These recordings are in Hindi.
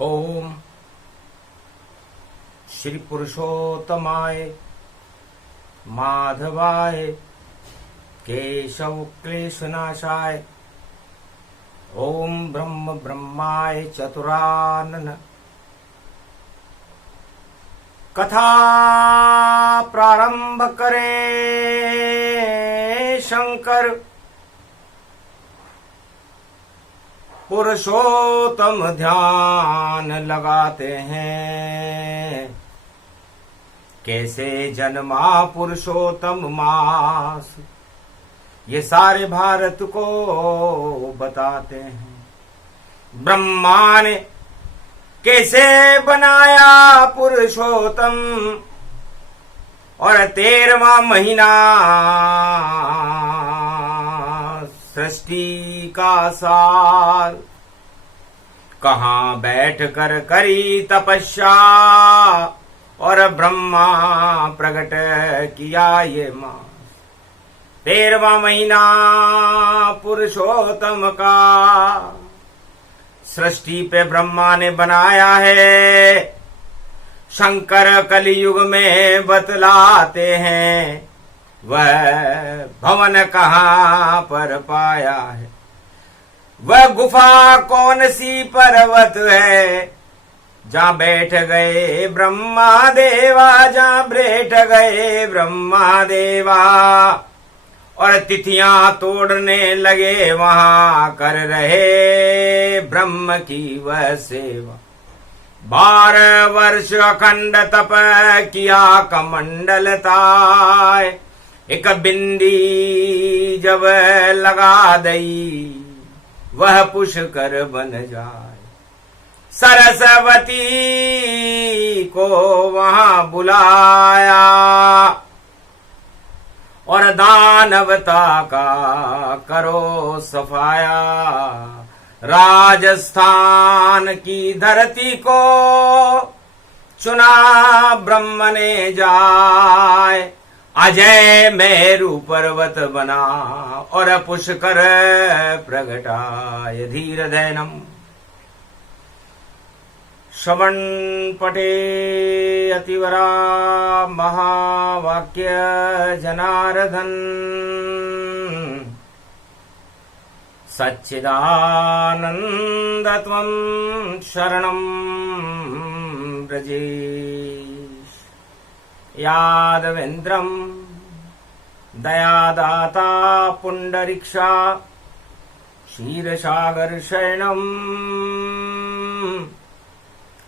ओम श्री पुरुषोत्तमाय माधवाय केशव क्लेशनाशाय ओम ब्रह्म ब्रह्माय चतुरानन। कथा प्रारंभ करे शंकर, पुरुषोत्तम ध्यान लगाते हैं। कैसे जन्मा पुरुषोत्तम मास, ये सारे भारत को बताते हैं। ब्रह्मा ने कैसे बनाया पुरुषोत्तम, और 13वां महीना सृष्टि का साल। कहाँ बैठ कर करी तपस्या, और ब्रह्मा प्रकट किया ये मास। 13वां महीना पुरुषोत्तम का सृष्टि पे ब्रह्मा ने बनाया है। शंकर कलयुग में बतलाते हैं, वह भवन कहाँ पर पाया है। वह गुफा कौन सी पर्वत है, जहाँ बैठ गए ब्रह्मा देवा, जहाँ बैठ गए ब्रह्मा देवा। और तिथियां तोड़ने लगे, वहां कर रहे ब्रह्म की वह सेवा। 12 वर्ष अखंड तप किया कमंडलताय। एक बिंदी जब लगा दई, वह पुष्कर बन जाए। सरस्वती को वहां बुलाया, और दानवता का करो सफाया। राजस्थान की धरती को चुना ब्रह्म ने जाए। अजय मेरु पर्वत बना, और पुष्कर प्रगटाय। धीर धैनम श्रवण पटे अतिवरा महावाक्य जनार्दन। सच्चिदानंदत्वं शरणं व्रजेश। यादवेन्द्रं दयादाता पुंडरीक्षा, क्षीरसागर शरणं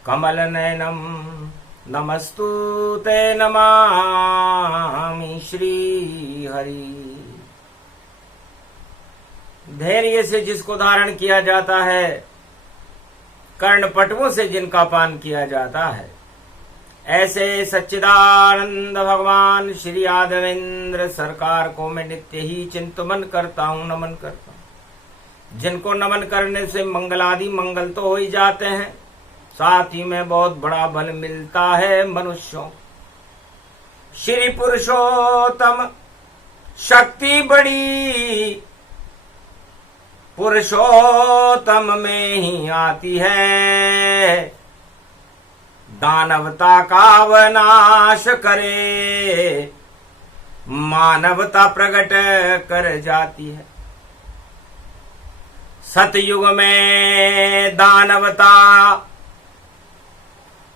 कमलनयनं नमस्तुते नमामि श्रीहरि। धैर्य से जिसको धारण किया जाता है, कर्णपटुओं से जिनका पान किया जाता है, ऐसे सच्चिदानंद भगवान श्री यादवेंद्र सरकार को मैं नित्य ही चिंतन करता हूँ, नमन करता हूँ। जिनको नमन करने से मंगलादि मंगल तो हो ही जाते हैं, साथ ही में बहुत बड़ा बल मिलता है मनुष्यों। श्री पुरुषोत्तम शक्ति बड़ी पुरुषोत्तम में ही आती है। दानवता का वनाश करे, मानवता प्रकट कर जाती है। सतयुग में दानवता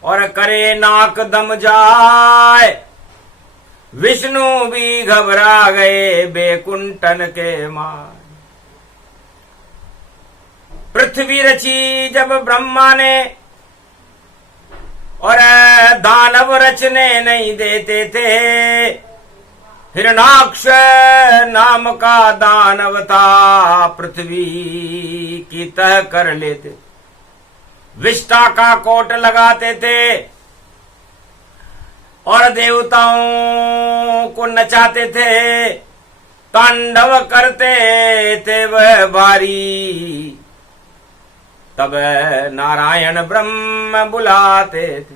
और करे नाक दम जाए। विष्णु भी घबरा गए बेकुंठन के मार। पृथ्वी रची जब ब्रह्मा ने, और दानव रचने नहीं देते थे। हिरणाक्ष नाम का दानव था, पृथ्वी की तह कर लेते। विष्टा का कोट लगाते थे, और देवताओं को नचाते थे। तांडव करते थे वह भारी, तब नारायण ब्रह्म बुलाते थे।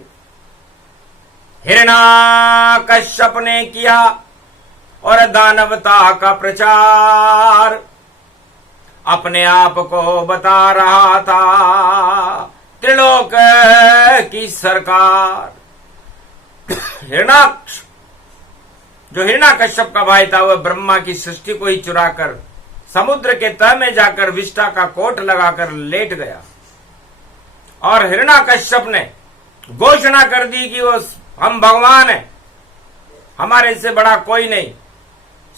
हिरण्याकश्यप ने किया और दानवता का प्रचार, अपने आप को बता रहा था त्रिलोक की सरकार। हिरणाक्ष, जो हिरणाकश्यप का भाई था, वह ब्रह्मा की सृष्टि को ही चुराकर समुद्र के तह में जाकर विष्ठा का कोट लगाकर लेट गया और हिरणाकश्यप ने घोषणा कर दी कि वो हम भगवान हैं, हमारे से बड़ा कोई नहीं,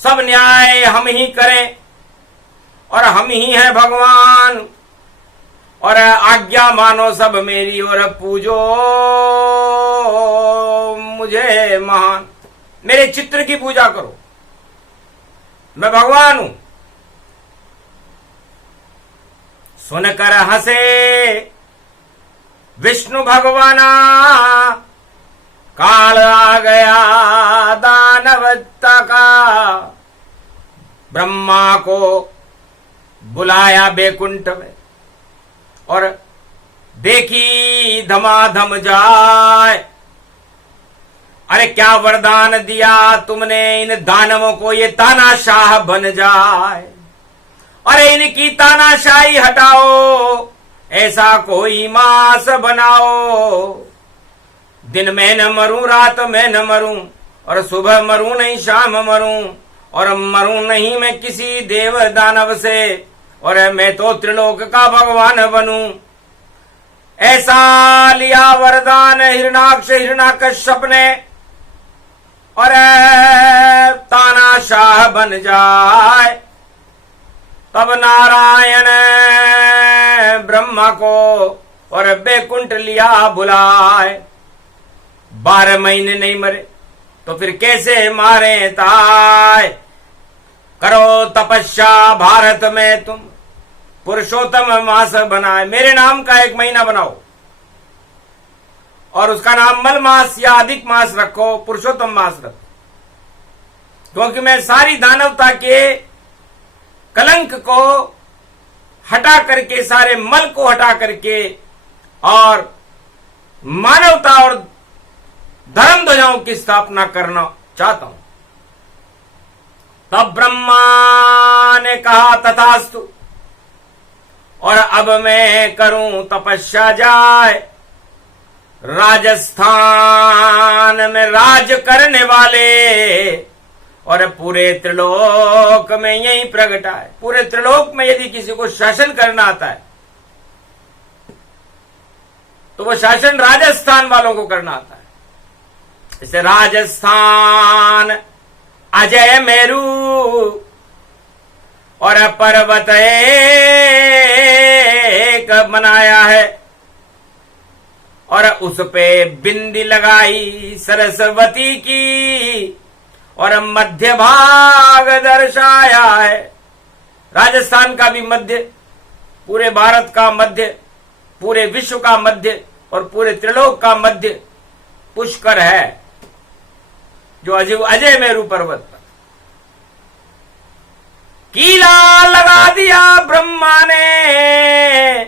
सब न्याय हम ही करें और हम ही हैं भगवान, और आज्ञा मानो सब मेरी और पूजो मुझे महान, मेरे चित्र की पूजा करो, मैं भगवान हूं। सुनकर हंसे विष्णु भगवाना, काल आ गया दानवता का। ब्रह्मा को बुलाया बैकुंठ में और देखी धमाधम जाए। अरे क्या वरदान दिया तुमने इन दानवों को, ये तानाशाह बन जाए। अरे इनकी तानाशाही हटाओ, ऐसा कोई मास बनाओ। दिन में न मरूं, रात में न मरूं, और सुबह मरूं नहीं, शाम मरूं, और मरूं नहीं मैं किसी देव दानव से, और मैं तो त्रिलोक का भगवान बनूं। ऐसा लिया वरदान हिरणाक्ष हिरणाकश्यप ने, और तानाशाह बन जाए। तब नारायण ब्रह्मा को और बैकुंठ लिया बुलाए। 12 महीने नहीं मरे तो फिर कैसे मारे ताय। करो तपस्या भारत में तुम, पुरुषोत्तम मास बनाए। मेरे नाम का 1 महीना बनाओ और उसका नाम मल मास या अधिक मास रखो, पुरुषोत्तम मास रखो, क्योंकि मैं सारी दानवता के कलंक को हटा करके, सारे मल को हटा करके और मानवता और धर्म ध्वजाओं की स्थापना करना चाहता हूं। तब ब्रह्मा ने कहा तथास्तु, और अब मैं करूं तपस्या जाए। राजस्थान में राज करने वाले और पूरे त्रिलोक में यही प्रगटाए। पूरे त्रिलोक में यदि किसी को शासन करना आता है तो वो शासन राजस्थान वालों को करना आता है। जैसे राजस्थान अजय मेरू और पर्वत एक बनाया है, और उस पे बिंदी लगाई सरस्वती की, और मध्य भाग दर्शाया है। राजस्थान का भी मध्य, पूरे भारत का मध्य, पूरे विश्व का मध्य और पूरे त्रिलोक का मध्य पुष्कर है, जो अजय मेरू पर्वत पर। कीला लगा दिया ब्रह्मा ने,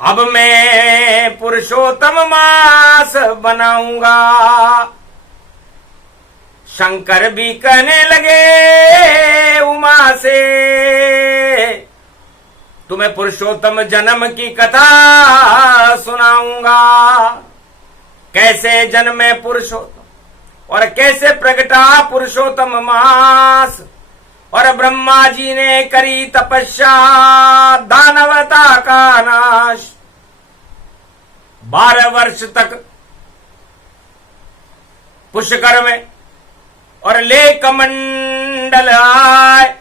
अब मैं पुरुषोत्तम मास बनाऊंगा। शंकर भी कहने लगे उमा से, तुम्हें पुरुषोत्तम जन्म की कथा सुनाऊंगा। कैसे जन्मे पुरुषोत्तम और कैसे प्रगटा पुरुषोत्तम मास, और ब्रह्मा जी ने करी तपस्या दानवता का नाश। 12 वर्ष तक पुष्कर में और ले कमंडल आए।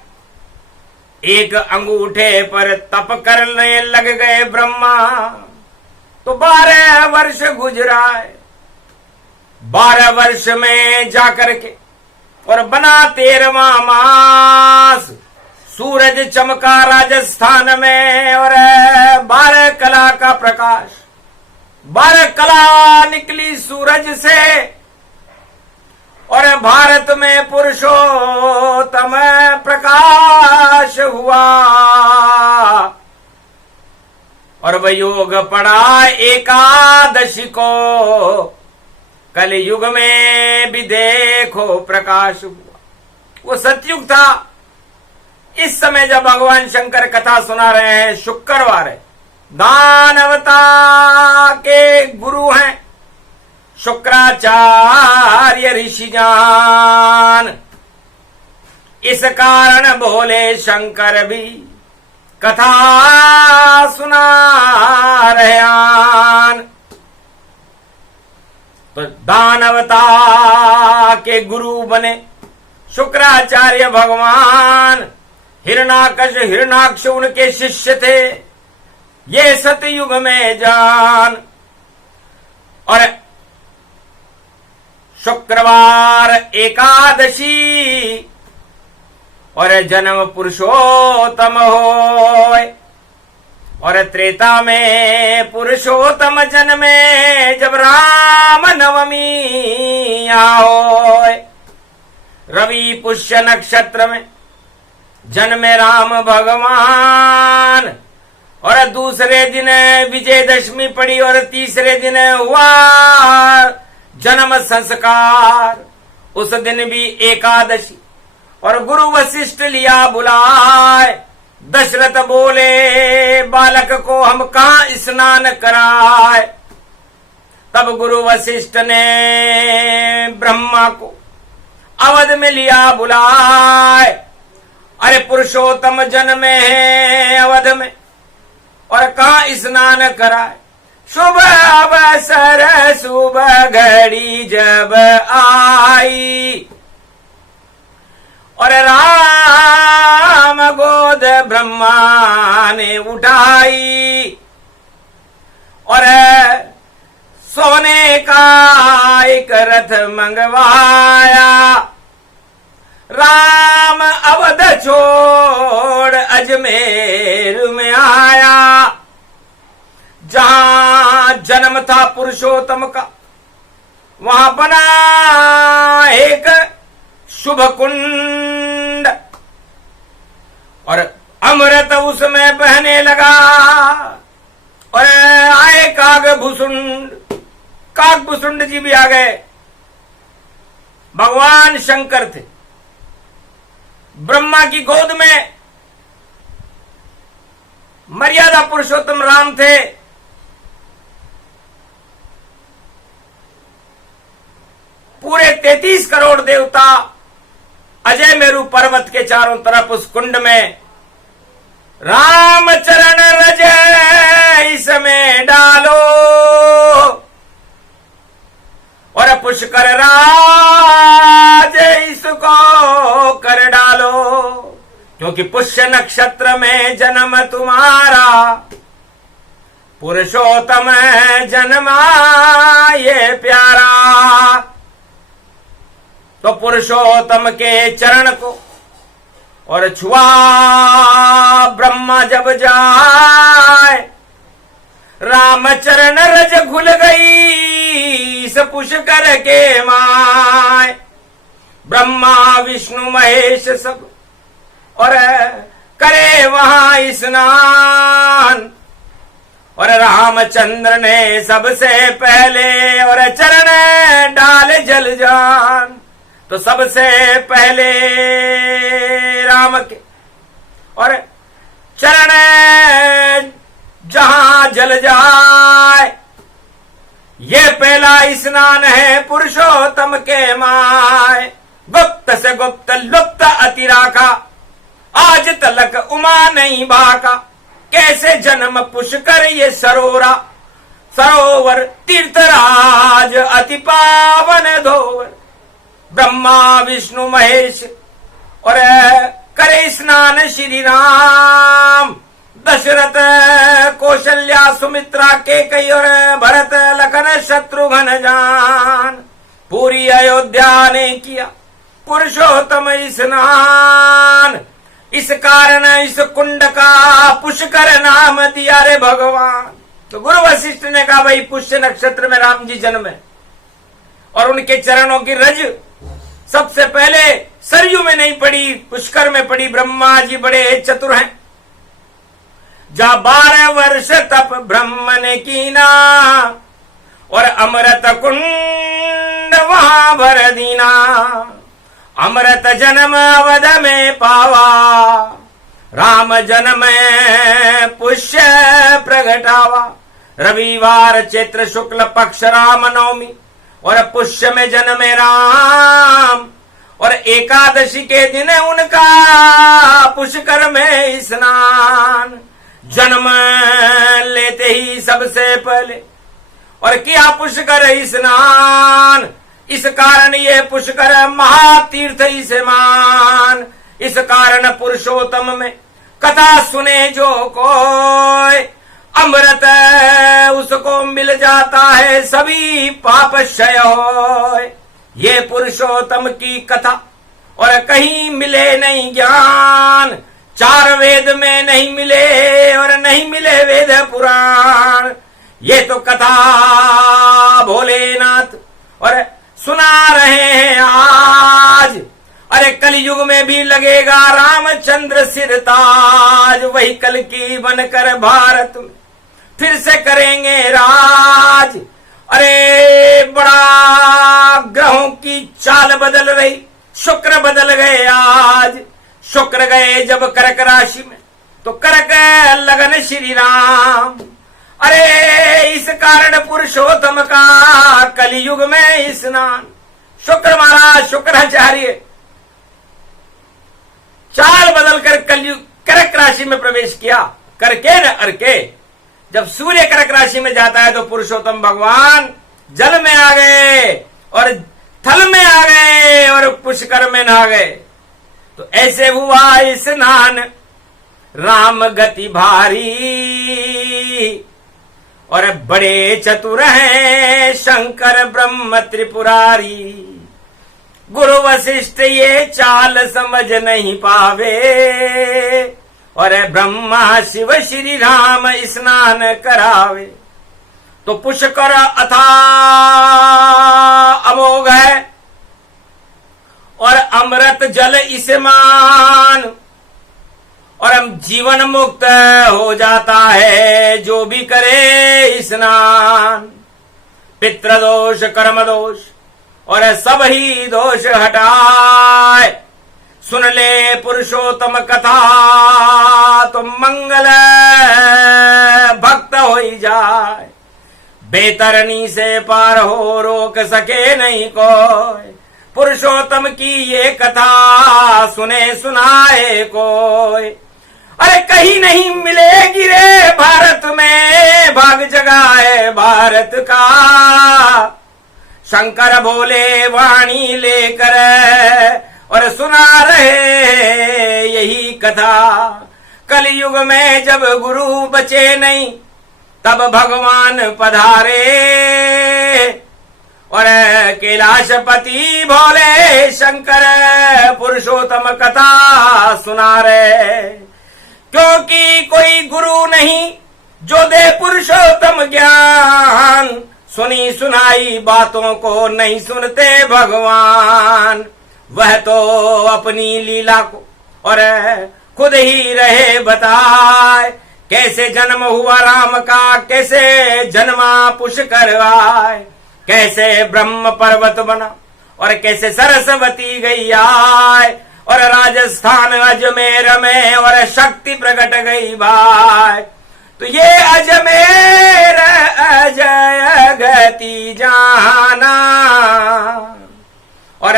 एक अंगूठे पर तप करने लग गए ब्रह्मा, तो 12 वर्ष गुजराए। 12 वर्ष में जाकर के और बना 13वां मास। सूरज चमका राजस्थान में और 12 कला का प्रकाश, 12 कला निकली सूरज से, और भारत में पुरुषोत्तम प्रकाश हुआ। और वह योग पड़ा एकादशी को, कल युग में भी देखो प्रकाश हुआ। वो सतयुग था। इस समय जब भगवान शंकर कथा सुना रहे हैं, शुक्रवार है, दानवता के गुरु हैं शुक्राचार्य ऋषि जान। इस कारण भोले शंकर भी कथा सुना रहे आन। तो दानवता के गुरु बने शुक्राचार्य भगवान। हिरणाकश हिरणाक्ष उनके शिष्य थे, ये सतयुग में जान। और शुक्रवार एकादशी और जन्म पुरुषोत्तम होय। और त्रेता में पुरुषोत्तम जन्मे जब राम नवमी आओ। रवि पुष्य नक्षत्र में जन्मे राम भगवान। और दूसरे दिन विजयदशमी पड़ी और तीसरे दिन हुआ जन्म संस्कार। उस दिन भी एकादशी। और गुरु वशिष्ठ लिया बुलाए। दशरथ बोले बालक को हम कहां स्नान कराए। तब गुरु वशिष्ठ ने ब्रह्मा को अवध में लिया बुलाए। अरे पुरुषोत्तम जन्मे हैं अवध में और कहां स्नान कराए। शुभ अवसर शुभ घड़ी जब आई और राम गोद ब्रह्मा ने उठाई। और सोने का एक रथ मंगवाया। राम अवध छोड़ अजमेर में आया। जहां जन्म था पुरुषोत्तम का वहां बना एक शुभ कुंड। और अमृत उसमें बहने लगा। और आए कागभूषुंड, कागभूषुंड जी भी आ गए। भगवान शंकर थे। ब्रह्मा की गोद में मर्यादा पुरुषोत्तम राम थे। पूरे 33 करोड़ देवता अजय मेरु पर्वत के चारों तरफ उस कुंड में राम चरण रज इसमें डालो। और पुष्कर राज इसको कर डालो। क्योंकि पुष्य नक्षत्र में जन्म तुम्हारा पुरुषोत्तम जन्मा ये प्यारा। तो पुरुषोत्तम के चरण को और छुआ ब्रह्मा जब जाए। राम चरण रज घुल गई इस पुष्कर के माय। ब्रह्मा विष्णु महेश सब और करे वहां स्नान। और रामचंद्र ने सबसे पहले और चरण डाल जल जान। तो सबसे पहले राम के और चरण जहां जल जाए। ये पहला स्नान है पुरुषोत्तम के माय। गुप्त से गुप्त लुप्त अति राखा आज तलक उमा नहीं भाका। कैसे जन्म पुष्कर ये सरोवर तीर्थराज अति पावन धोवर। ब्रह्मा विष्णु महेश और करे स्नान श्री राम। दशरथ कौशल्या सुमित्रा केकई और भरत लखन शत्रुघ्न जान। पूरी अयोध्या ने किया पुरुषोत्तम स्नान। इस कारण इस कुंड का पुष्कर नाम दिया रे भगवान। तो गुरु वशिष्ठ ने कहा भाई पुष्य नक्षत्र में राम जी जन्म है और उनके चरणों की रज सबसे पहले सरयू में नहीं पड़ी, पुष्कर में पड़ी। ब्रह्मा जी बड़े चतुर हैं। जा 12 वर्ष तप ब्रह्म ने कीना और अमृत कुंड वहां भर दीना। अमृत जन्म अवध में पावा राम जन्म पुष्य प्रगटावा। रविवार चैत्र शुक्ल पक्ष राम नवमी और पुष्य में जन्मे राम। और एकादशी के दिन उनका पुष्कर में स्नान। जन्म लेते ही सबसे पहले और किया पुष्कर स्नान। इस कारण ये पुष्कर महातीर्थ समान। इस कारण पुरुषोत्तम में कथा सुने जो कोई, अमृत उसको मिल जाता है, सभी पाप क्षय होय। ये पुरुषोत्तम की कथा और कहीं मिले नहीं ज्ञान। चार वेद में नहीं मिले और नहीं मिले वेद पुराण। ये तो कथा भोलेनाथ और सुना रहे हैं आज। अरे कलयुग में भी लगेगा रामचंद्र सिर ताज। वही कल की बनकर भारत में फिर से करेंगे राज। अरे बड़ा ग्रहों की चाल बदल रही, शुक्र बदल गए आज। शुक्र गए जब कर्क राशि में तो कर्क लगन श्री राम। अरे इस कारण पुरुषोत्तम का कलयुग में स्नान। शुक्र महाराज शुक्राचार्य चाल बदलकर कलयुग कर्क राशि में प्रवेश किया। करके न अर्के, जब सूर्य कर्क राशि में जाता है तो पुरुषोत्तम भगवान जल में आ गए और थल में आ गए और पुष्कर में नहा गए। तो ऐसे हुआ स्नान। राम गति भारी और बड़े चतुर हैं शंकर ब्रह्म त्रिपुरारी। गुरु वशिष्ठ ये चाल समझ नहीं पावे और ब्रह्मा शिव श्री राम स्नान करावे। तो पुष्कर अथा अमोघ है और अमृत जल इसमान और हम जीवन मुक्त हो जाता है जो भी करे स्नान। पितृदोष कर्म दोष और सब ही दोष हटाए। सुन ले पुरुषोत्तम कथा तो मंगल भक्त हो जाए। बेतरनी से पार हो रोक सके नहीं कोई। पुरुषोत्तम की ये कथा सुने सुनाए कोई। अरे कहीं नहीं मिलेगी रे भारत में, भाग जगाए भारत का। शंकर बोले वाणी लेकर और सुना रहे यही कथा। कलयुग में जब गुरु बचे नहीं तब भगवान पधारे और कैलाशपति भोले शंकर पुरुषोत्तम कथा सुना रहे। क्योंकि कोई गुरु नहीं जो दे पुरुषोत्तम ज्ञान। सुनी सुनाई बातों को नहीं सुनते भगवान। वह तो अपनी लीला को और खुद ही रहे बताए। कैसे जन्म हुआ राम का, कैसे जन्मा पुष्कर आए। कैसे ब्रह्म पर्वत बना और कैसे सरस्वती गई आए। और राजस्थान अजमेर में और शक्ति प्रकट गई भाई। तो ये अजमेर अजय गति जाना। और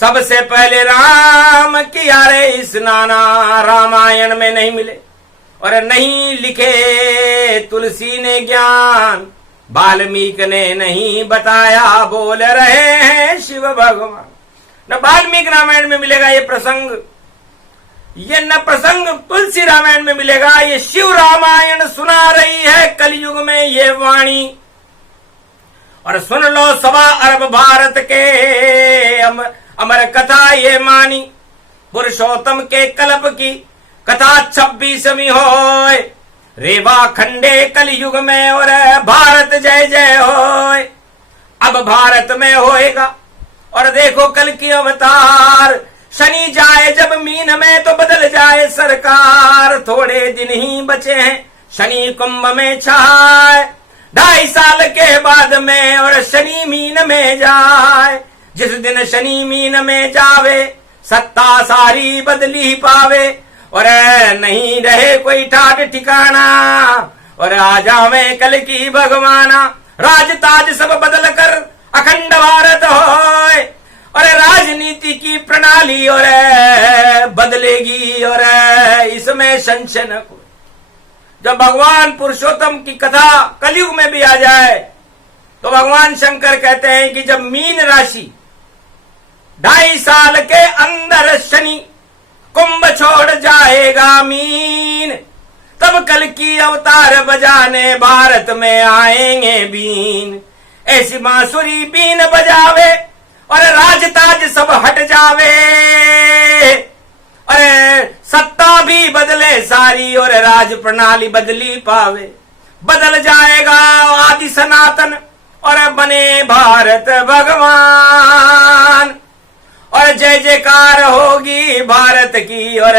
सबसे पहले राम किया रे स्नाना। रामायण में नहीं मिले और नहीं लिखे तुलसी ने ज्ञान। वाल्मीकि ने नहीं बताया बोल रहे हैं शिव भगवान। न वाल्मीकि रामायण में मिलेगा ये प्रसंग, ये न प्रसंग तुलसी रामायण में मिलेगा। ये शिव रामायण सुना रही है कलयुग में ये वाणी। और सुन लो 1.25 अरब भारत के अमर कथा ये मानी। पुरुषोत्तम के कल्प की कथा 26वीं होय। रेवा खंडे कलयुग में और भारत जय जय होय। अब भारत में होएगा और देखो कल की अवतार। शनि जाए जब मीन में तो बदल जाए सरकार। थोड़े दिन ही बचे हैं शनि कुंभ में छाए। 2.5 साल के बाद में और शनि मीन में जाए। जिस दिन शनि मीन में जावे सत्ता सारी बदली पावे। और नहीं रहे कोई ठाट ठिकाना, और आ जावे कल की भगवाना। राज ताज सब बदल कर अखंड भारत होए, और राजनीति की प्रणाली और बदलेगी, और इसमें संशय न कोई। जब भगवान पुरुषोत्तम की कथा कलयुग में भी आ जाए तो भगवान शंकर कहते हैं कि जब मीन राशि 2.5 साल के अंदर शनि कुंभ छोड़ जाएगा मीन, तब कल की अवतार बजाने भारत में आएंगे बीन। ऐसी बांसुरी बीन बजावे और राजताज सब हट जावे, और सत्ता भी बदले सारी और राज प्रणाली बदली पावे। बदल जाएगा आदि सनातन और बने भारत भगवान, और जय जयकार होगी भारत की और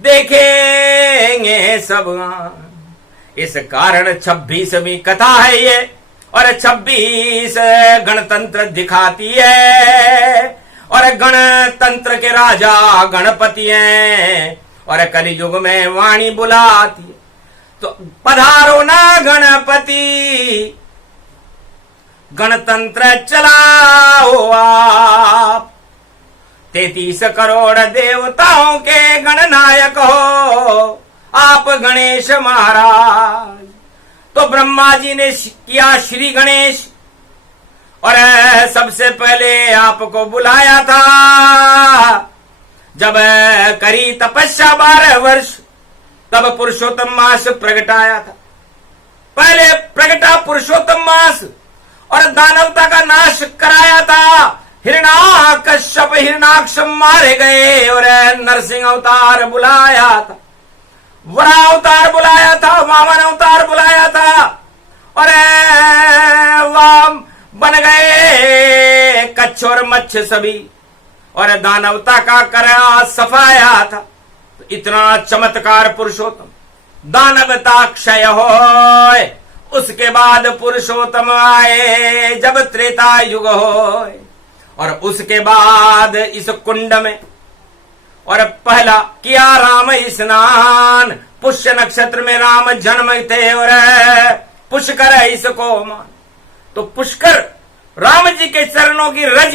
देखेंगे सब। इस कारण 26वीं कथा है ये, और 26 गणतंत्र दिखाती है, और गणतंत्र के राजा गणपति हैं, और कलयुग में वाणी बुलाती है। तो पधारो ना गणपति, गणतंत्र चलाओ आप। 33 करोड़ देवताओं के गणनायक हो आप गणेश महाराज। तो ब्रह्मा जी ने किया श्री गणेश, और सबसे पहले आपको बुलाया था जब करी तपस्या 12 वर्ष, तब पुरुषोत्तम मास प्रगटाया था। पहले प्रगटा पुरुषोत्तम मास और दानवता का नाश कराया था। हिरण्याकश्यप हिरणाक्ष मारे गए, और नरसिंह अवतार बुलाया था, वरा अवतार बुलाया था, वामन अवतार बुलाया था, और वाम बन गए कच्छ और मच्छ सभी, और दानवता का करा सफाया था। इतना चमत्कार पुरुषोत्तम। दानवता क्षय होए, उसके बाद पुरुषोत्तम आए जब त्रेता युग होए, और उसके बाद इस कुंड में और पहला किया राम स्नान। पुष्य नक्षत्र में राम जन्म थे, और पुष्कर है इसको मान। तो पुष्कर राम जी के चरणों की रज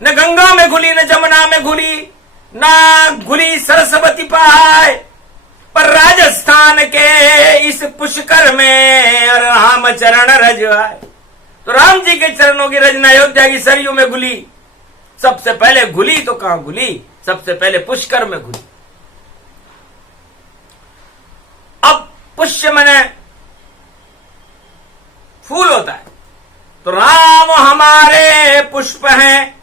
न गंगा में घुली, न जमुना में घुली, न घुली सरस्वती पाए, पर राजस्थान के इस पुष्कर में और राम चरण रज आए। तो राम जी के चरणों की रज न अयोध्या की सरयू में घुली, सबसे पहले घुली तो कहां घुली, सबसे पहले पुष्कर में घुली। अब पुष्य मने फूल होता है, तो राम हमारे पुष्प हैं,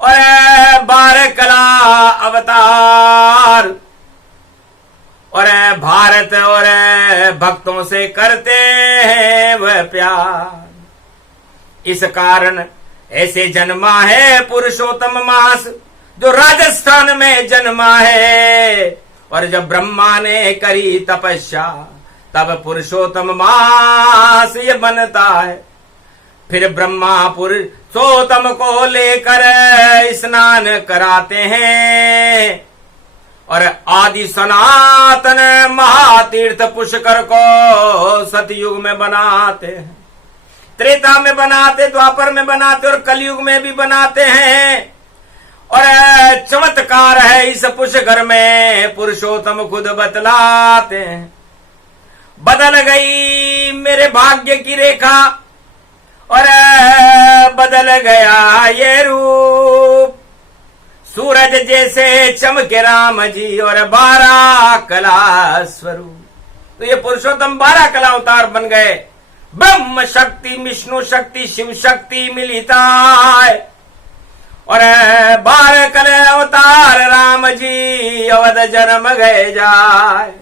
और 12 कला अवतार, और भारत और भक्तों से करते हैं वह प्यार। इस कारण ऐसे जन्मा है पुरुषोत्तम मास, जो राजस्थान में जन्मा है। और जब ब्रह्मा ने करी तपस्या, तब पुरुषोत्तम मास ये बनता है। फिर ब्रह्मा पुरुषोत्तम को लेकर स्नान कराते हैं, और आदि सनातन महातीर्थ पुष्कर को सतयुग में बनाते हैं, त्रेता में बनाते, द्वापर में बनाते, और कलयुग में भी बनाते हैं। और चमत्कार है इस पुष्कर में, पुरुषोत्तम खुद बतलाते हैं। बदल गई मेरे भाग्य की रेखा, और बदल गया ये रूप, सूरज जैसे चमके राम जी और 12 कला स्वरूप। तो ये पुरुषोत्तम 12 कला अवतार बन गए। ब्रह्म शक्ति, विष्णु शक्ति, शिव शक्ति मिलिता है, और 12 कला अवतार राम जी अवध जन्म गए जाए।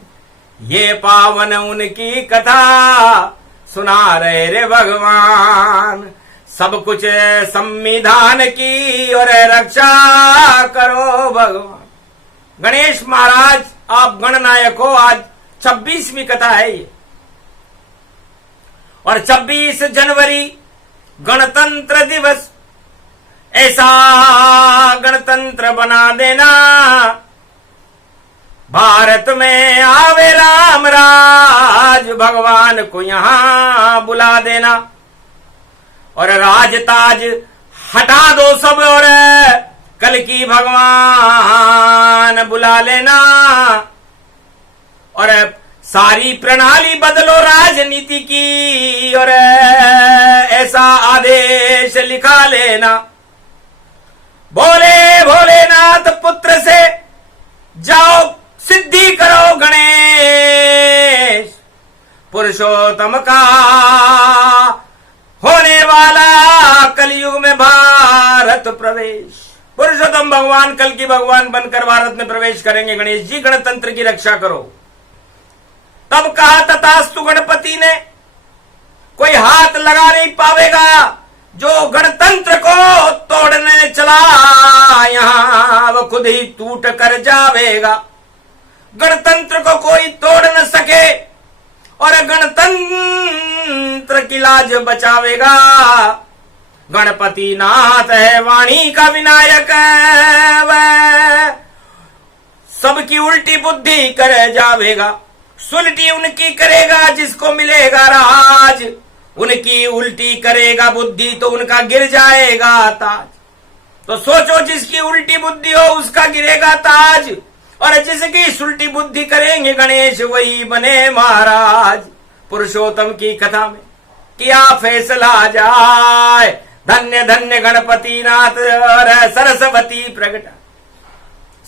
ये पावन उनकी कथा सुना रहे रे भगवान। सब कुछ संविधान की और रक्षा करो भगवान। गणेश महाराज आप गणनायक हो। आज 26वीं कथा है ये, और 26 जनवरी गणतंत्र दिवस ऐसा गणतंत्र बना देना, भारत में आवे राम राज, भगवान को यहां बुला देना, और राज ताज हटा दो सब, और कल की भगवान बुला लेना, और सारी प्रणाली बदलो राजनीति की, और ऐसा आदेश लिखा लेना। बोले भोलेनाथ पुत्र से जाओ सिद्धि करो गणेश, पुरुषोत्तम का होने वाला कलयुग में भारत प्रवेश। पुरुषोत्तम भगवान कल की भगवान बनकर भारत में प्रवेश करेंगे। गणेश जी गणतंत्र की रक्षा करो। तब कहा तथास्तु गणपति ने, कोई हाथ लगा नहीं पावेगा, जो गणतंत्र को तोड़ने चला यहां वो खुद ही टूट कर जावेगा। गणतंत्र को कोई तोड़ न सके, और गणतंत्र की लाज बचावेगा। गणपति नाथ है वाणी का विनायक, वह सबकी उल्टी बुद्धि कर जावेगा। सुलटी उनकी करेगा जिसको मिलेगा राज, उनकी उल्टी करेगा बुद्धि तो उनका गिर जाएगा ताज। तो सोचो जिसकी उल्टी बुद्धि हो उसका गिरेगा ताज, और जिसकी सुलटी बुद्धि करेंगे गणेश वही बने महाराज। पुरुषोत्तम की कथा में किया फैसला जाए, धन्य धन्य गणपति नाथ और सरस्वती प्रगटा।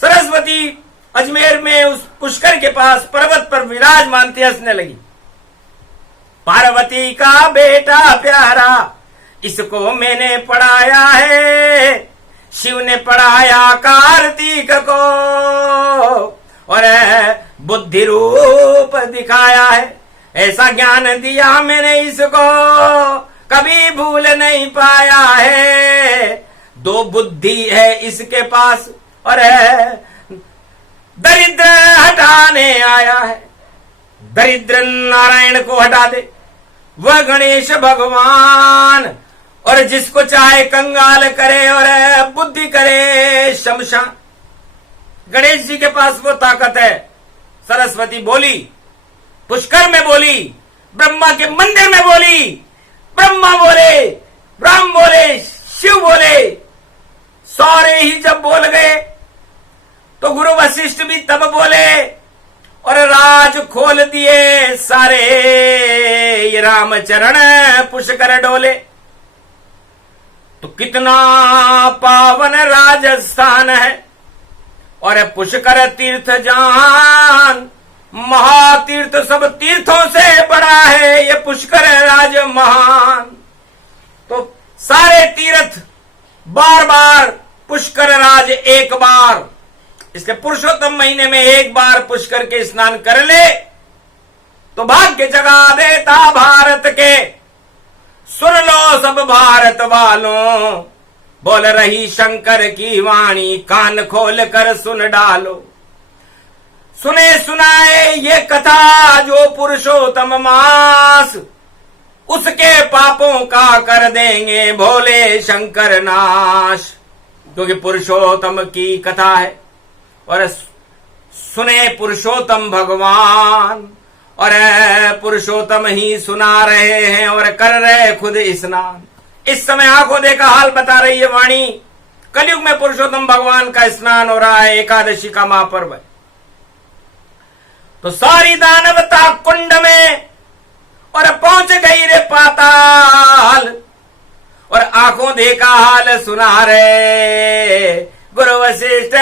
सरस्वती अजमेर में उस पुष्कर के पास पर्वत पर विराजमान थी, हंसने लगी। पार्वती का बेटा प्यारा, इसको मैंने पढ़ाया है, शिव ने पढ़ाया कार्तिक को, और बुद्धि रूप दिखाया है। ऐसा ज्ञान दिया मैंने इसको, कभी भूल नहीं पाया है। दो बुद्धि है इसके पास, और दरिद्र हटाने आया है। दरिद्र नारायण को हटा दे वह गणेश भगवान, और जिसको चाहे कंगाल करे और बुद्धि करे शमशान। गणेश जी के पास वो ताकत है। सरस्वती बोली, पुष्कर में बोली, ब्रह्मा के मंदिर में बोली। ब्रह्मा बोले, राम बोले, शिव बोले, सारे ही जब बोल गए तो गुरु वशिष्ठ भी तब बोले, और राज खोल दिए सारे। ये रामचरण पुष्कर डोले। तो कितना पावन राजस्थान है, और पुष्कर तीर्थ जान, महातीर्थ सब तीर्थों से बड़ा है ये पुष्कर राज महान। तो सारे तीर्थ बार बार, पुष्कर राज एक बार। इसके पुरुषोत्तम महीने में एक बार पुष्कर के स्नान कर ले तो भाग्य जगा देता भारत के। सुन लो सब भारत वालों, बोल रही शंकर की वाणी, कान खोल कर सुन डालो। सुने सुनाए ये कथा जो पुरुषोत्तम मास, उसके पापों का कर देंगे भोले शंकर नाश। क्योंकि पुरुषोत्तम की कथा है, और सुने पुरुषोत्तम भगवान, और पुरुषोत्तम ही सुना रहे हैं और कर रहे खुद स्नान। इस समय आंखों देखा हाल बता रही है वाणी। कलयुग में पुरुषोत्तम भगवान का स्नान हो रहा है, एकादशी का महापर्व है। तो सारी दानवता कुंड में, और पहुंच गई रे पाताल, और आंखों देखा हाल सुना रहे गुरु वशिष्ठ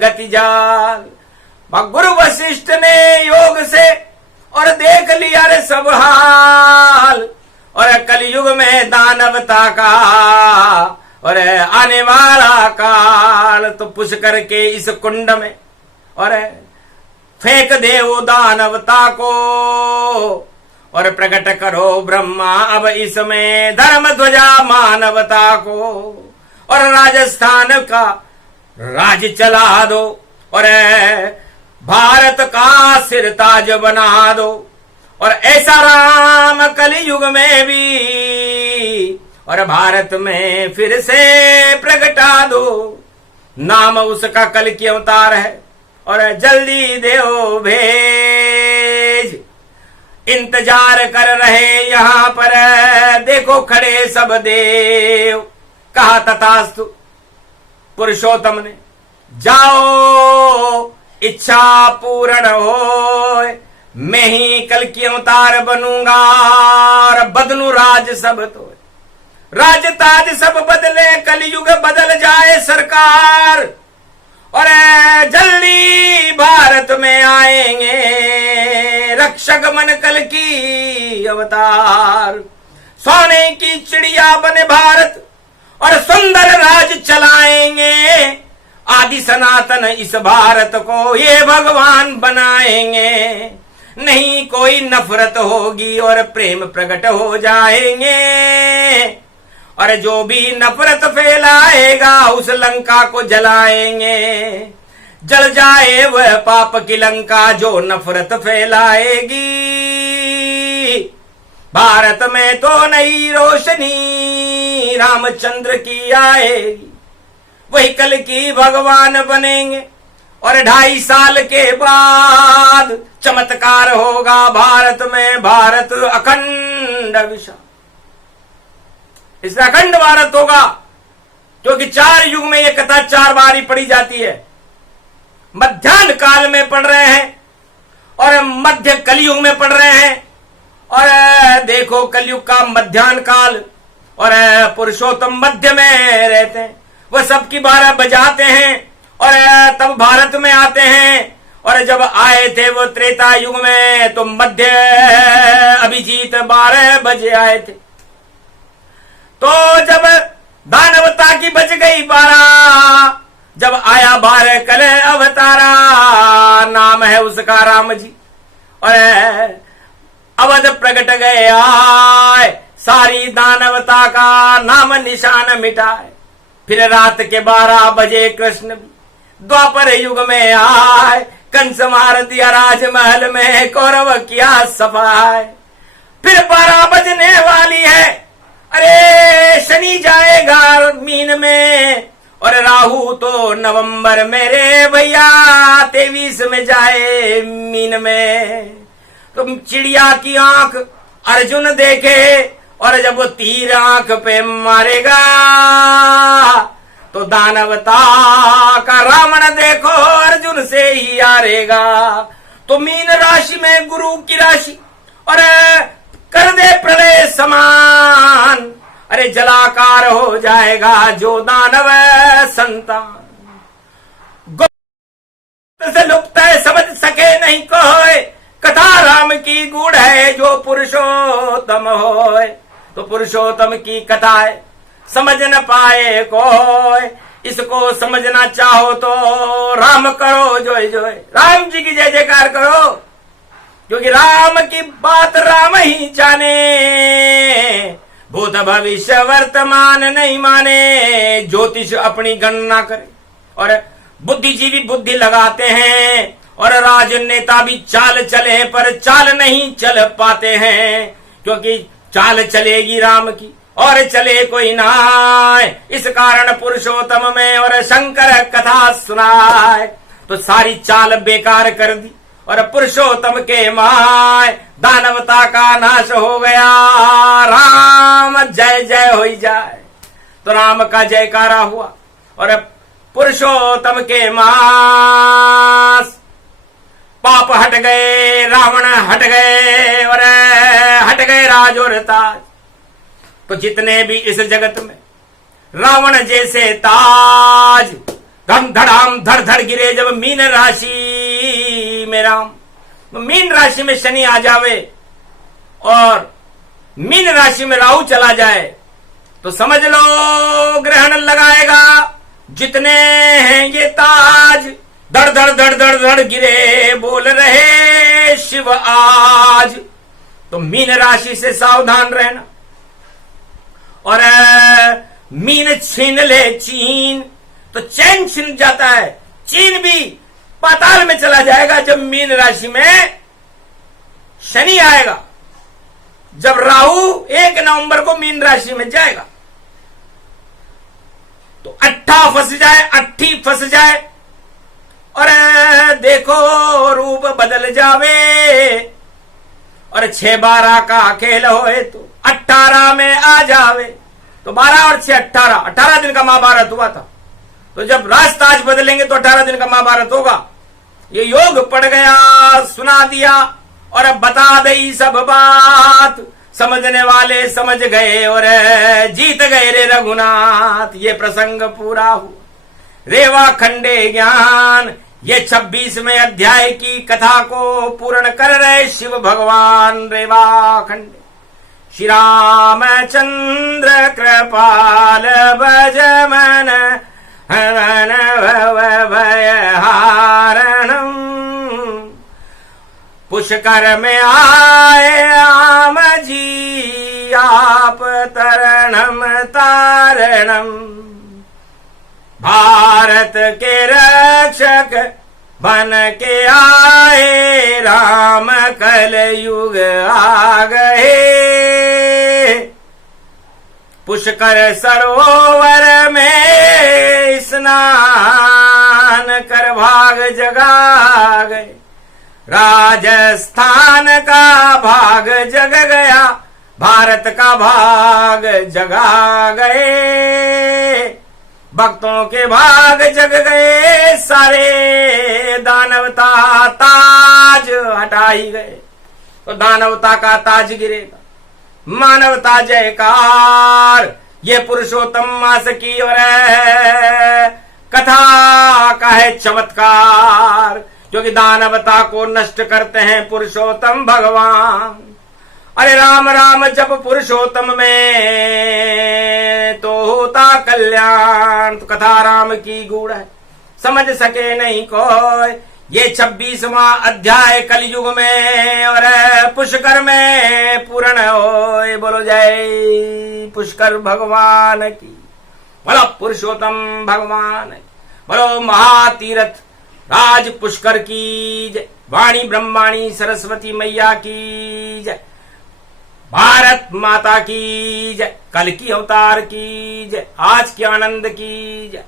गति जाल। गुरु वशिष्ठ ने योग से और देख लिया रे सब हाल, और कलयुग में दानवता का और आने वाला काल। तो पुष्कर के इस कुंड में और फेंक दे वो दानवता को, और प्रकट करो ब्रह्मा अब इसमें धर्म ध्वजा मानवता को। और राजस्थान का राज चला दो, और भारत का सिर ताज बना दो। और ऐसा राम कलयुग में भी और भारत में फिर से प्रगटा दो। नाम उसका कल की अवतार है और जल्दी देओ भेज। इंतजार कर रहे यहां पर देखो खड़े सब देव। कहा तथास्तु पुरुषोत्तम ने, जाओ इच्छा पूर्ण हो, मैं ही कल की अवतार बनूंगा और बदलू राज सब। तो राज ताज सब बदले, कलयुग बदल जाए सरकार और जल्दी भारत में आएंगे रक्षक मन कल की अवतार। सोने की चिड़िया बने भारत और सुंदर राज चलाएंगे। आदि सनातन इस भारत को ये भगवान बनाएंगे। नहीं कोई नफरत होगी और प्रेम प्रकट हो जाएंगे। और जो भी नफरत फैलाएगा उस लंका को जलाएंगे। जल जाए वह पाप की लंका जो नफरत फैलाएगी। भारत में तो नई रोशनी रामचंद्र की आएगी। वही कल की भगवान बनेंगे और 2.5 साल के बाद चमत्कार होगा भारत में। भारत अखंड विशाल, इसमें अखंड भारत होगा, क्योंकि 4 युग में यह कथा 4 बार ही पढ़ी जाती है। मध्यान्ह काल में पढ़ रहे हैं और मध्य कलयुग में पढ़ रहे हैं। और देखो कलयुग का मध्यान्ह काल और पुरुषोत्तम मध्य में रहते हैं। वह सबकी 12 बजाते हैं और तब भारत में आते हैं। और जब आए थे वो त्रेता युग में तो मध्य अभिजीत 12 बजे आए थे। तो जब दानवता की बच गई 12, जब आया 12 कल अवतारा, नाम है उसका राम जी। और अवध प्रगट गए आए, सारी दानवता का नाम निशान मिटाए। फिर रात के 12 बजे कृष्ण भी द्वापर युग में आए। कंस मार दिया राजमहल में, कौरव किया सफाई। फिर 12 बजने वाली है, अरे शनि जाएगा मीन में और राहु तो नवंबर में रे भैया 23 में जाए मीन में। तो चिड़िया की आंख अर्जुन देखे और जब वो तीर आंख पे मारेगा तो दानवता का रावण देखो अर्जुन से ही हारेगा। तो मीन राशि में गुरु की राशि और कर दे प्रलय समान, अरे जलाकार हो जाएगा जो दानव संतान। से लुप्त है समझ सके नहीं कोई, कथा राम की गूढ़ है जो पुरुषोत्तम होए। तो पुरुषोत्तम की कथा है समझ न पाए कोई, इसको समझना चाहो तो राम करो जय जय, राम जी की जय जयकार करो, क्योंकि राम की बात राम ही जाने। भूत भविष्य वर्तमान नहीं माने, ज्योतिष अपनी गणना करे और बुद्धिजीवी बुद्धि लगाते हैं। और राजनेता भी चाल चले पर चाल नहीं चल पाते हैं, क्योंकि चाल चलेगी राम की और चले कोई ना। इस कारण पुरुषोत्तम में और शंकर कथा सुनाए तो सारी चाल बेकार कर दी और पुरुषोत्तम के माय दानवता का नाश हो गया। राम जय जय हो जाए, तो राम का जयकारा हुआ और पुरुषोत्तम के मास पाप हट गए, रावण हट गए और हट गए राज और ताज। तो जितने भी इस जगत में रावण जैसे ताज धम धड़ाम धड़ धड़ गिरे जब मीन राशि में राम, मीन राशि में शनि आ जावे और मीन राशि में राहु चला जाए तो समझ लो ग्रहण लगाएगा। जितने हैं ये ताज धड़ धड़ धड़ धड़ धड़ गिरे, बोल रहे शिव आज। तो मीन राशि से सावधान रहना। और मीन छीन ले चीन, तो चैन छिन जाता है, चीन भी पाताल में चला जाएगा जब मीन राशि में शनि आएगा। जब राहु 1 नवंबर को मीन राशि में जाएगा तो अट्ठा फंस जाए, अट्ठी फंस जाए, और देखो रूप बदल जावे, और 6-12 का खेल होए तो 18 में आ जावे। तो 12 और 6 18 दिन का महाभारत हुआ था। तो जब राजताज बदलेंगे तो 18 दिन का महाभारत होगा। ये योग पड़ गया, सुना दिया, और अब बता दई सब बात, समझने वाले समझ गए और जीत गए रे रघुनाथ। ये प्रसंग पूरा हुआ। रेवा खंडे ज्ञान, ये 26वें अध्याय की कथा को पूर्ण कर रहे शिव भगवान। रेवा खंडे श्री रामचंद्र कृपाल भज मन हवन भय हारणम। पुष्कर में आए राम जी, आप तरणम तारणम। भारत के रक्षक बन के आए राम, कल युग आ गए। पुष्कर सरोवर में स्नान कर भाग जगा गए। राजस्थान का भाग जग गया, भारत का भाग जगा गए। भक्तों के भाग जग गए सारे, दानवता ताज हटा ही गए। तो दानवता का ताज गिरेगा, मानवता जयकार। ये पुरुषोत्तम मास की और कथा का है चमत्कार, क्योंकि दानवता को नष्ट करते हैं पुरुषोत्तम भगवान। अरे राम राम जप पुरुषोत्तम में, तो होता कल्याण। तो कथा राम की गूढ़ है, समझ सके नहीं कोई। ये 26वां अध्याय कलयुग में और पुष्कर में पूर्ण होए। बोलो जय पुष्कर भगवान की, बोलो पुरुषोत्तम भगवान, बोलो महातीरथ राज पुष्कर की जय। वाणी ब्रह्माणी सरस्वती मैया की जय। भारत माता की जय। कल की अवतार की जय। आज के आनंद की जय।